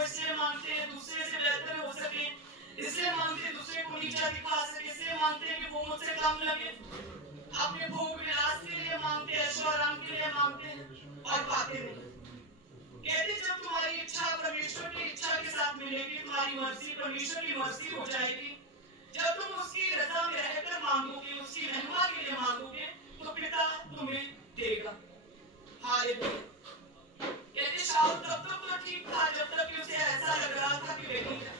वो इसलिए मांगते हैं दूसरे से बेहतर हो सके, इसलिए मांगते हैं दूसरे को नीचा दिखा सके, इसलिए मांगते हैं कि वो मुझसे कम लगे, अपने भोग विलास के लिए मांगते हैं, ऐशो आराम के लिए मांगते हैं और पाते नहीं। कहते जब तुम्हारी इच्छा परमेश्वर की इच्छा के साथ मिलेगी, तुम्हारी मर्जी परमेश्वर की मर्जी हो जाएगी, जब तुम उसकी रजा में रहकर मांगोगे, उसकी महिमा के लिए मांगोगे, तो पिता तुम्हें देगा। हालेलुया। कहते शाऊल तब तक तो ठीक था जब तक कि उसे ऐसा लग रहा था कि वही है।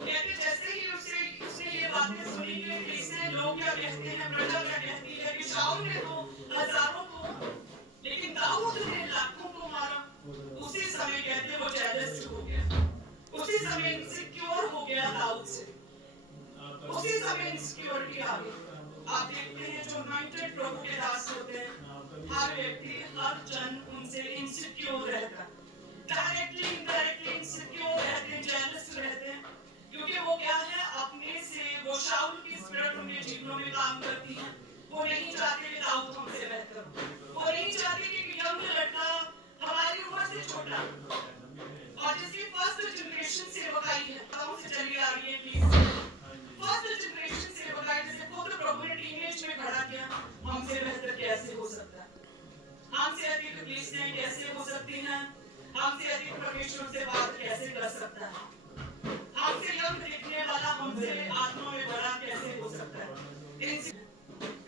कहते जैसे ही उसने ये बातें सुनी कि इसने लोग क्या कहते हैं, प्रजा क्या कहती है कि शाऊल ने तो हजारों को लेकिन दाऊद ने लाखों को मारा, उसी समय कहते वो जेलस हो गया, उसी समय इनसिक्योर हो गया दाऊद से, उसी समय इनसिक्योरिटी आ गई। आप देखते हैं जो अनॉइंटेड प्रभु के दास होते हैं, हर व्यक्ति हर जन उनसे इनसिक्योर रहता है, डायरेक्टली इनडायरेक्टली इनसिक्योर रहते हैं, जेलस रहते हैं, क्योंकि वो क्या है अपने से वो शाऊल की स्पिरिट उनके जीवनों में काम करती है। वो नहीं चाहते कि दाऊद हमसे बेहतर हो, वो नहीं चाहते कि यंग लड़का हमारी उम्र से छोटा और जिसकी फर्स्ट जनरेशन सेवकाई है से चली आ रही है, प्लीज फर्स्ट जनरेशन सेवकाई जिसे खुद प्रभु ने टीनेज में खड़ा किया, हमसे बेहतर कैसे हो सकता है, हमसे अधिक कलीसियाएं कैसे हो सकती हैं, हमसे अधिक परमेश्वर से बात कैसे कर सकता है, हमसे यंग दिखने वाला हमसे आत्मा में बड़ा कैसे हो सकता है।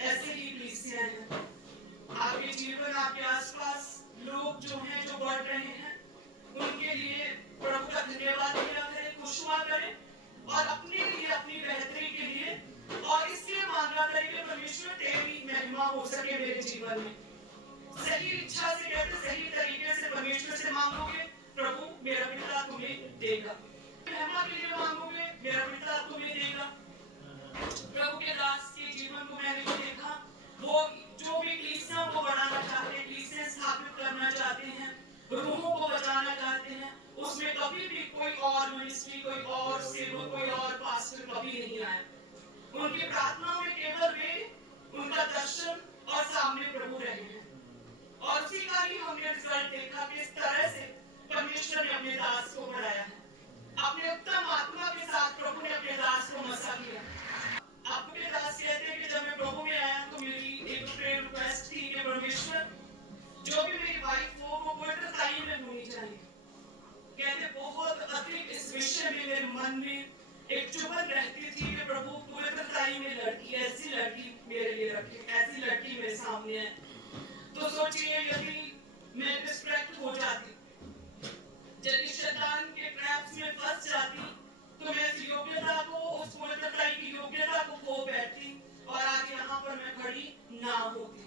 ऐसे ही कलीसियां हैं आपके जीवन, आपके आसपास लोग जो हैं जो बढ़ रहे हैं, उनके लिए प्रभु का धन्यवाद किया करें, खुश हुआ करें और अपने लिए अपनी बेहतरी के लिए और इसलिए मांगा करें कि परमेश्वर तेरी महिमा हो सके मेरे जीवन में। सही इच्छा से कहते सही तरीके से परमेश्वर से मांगोगे, प्रभु मेरा पिता तुम्हें देगा, महिमा के लिए मांगोगे मेरा पिता तुम्हें देगा। प्रभु के दास के जीवन को मैंने जो देखा, वो जो भी कलीसिया को बढ़ाना चाहते हैं, कलीसिया स्थापित करना चाहते हैं, रूहों को बचाना चाहते हैं, उसमें कभी भी कोई और मिनिस्ट्री, कोई और सेवक, कोई और पास्टर कभी नहीं आया। उनकी प्रार्थना में केवल वे, उनका दर्शन और सामने प्रभु रहे हैं और उसी का ही हमने रिजल्ट देखा कि इस तरह से परमेश्वर ने अपने दास को बढ़ाया है, अपने उत्तम आत्मा के साथ प्रभु ने अपने दास को मसा किया। आपके दास कहते हैं कि जब मैं प्रभु में आया तो मेरी एक प्रेयर रिक्वेस्ट थी कि परमेश्वर जो भी मेरी वाइफ हो वो पवित्रताई में होनी चाहिए। कहते बहुत अधिक इस विषय में मेरे मन में एक चुभन रहती थी कि प्रभु पवित्रताई में लड़की, ऐसी लड़की मेरे लिए रखे, ऐसी लड़की मेरे सामने है। तो सोचिए यदि मैं डिस्ट्रैक्ट हो जाती, यदि शैतान के ट्रैप्स में फंस जाती, तो मैं इस योग्यता को, उस पवित्रता की योग्यता को खो बैठती और आज यहाँ पर मैं खड़ी ना होती।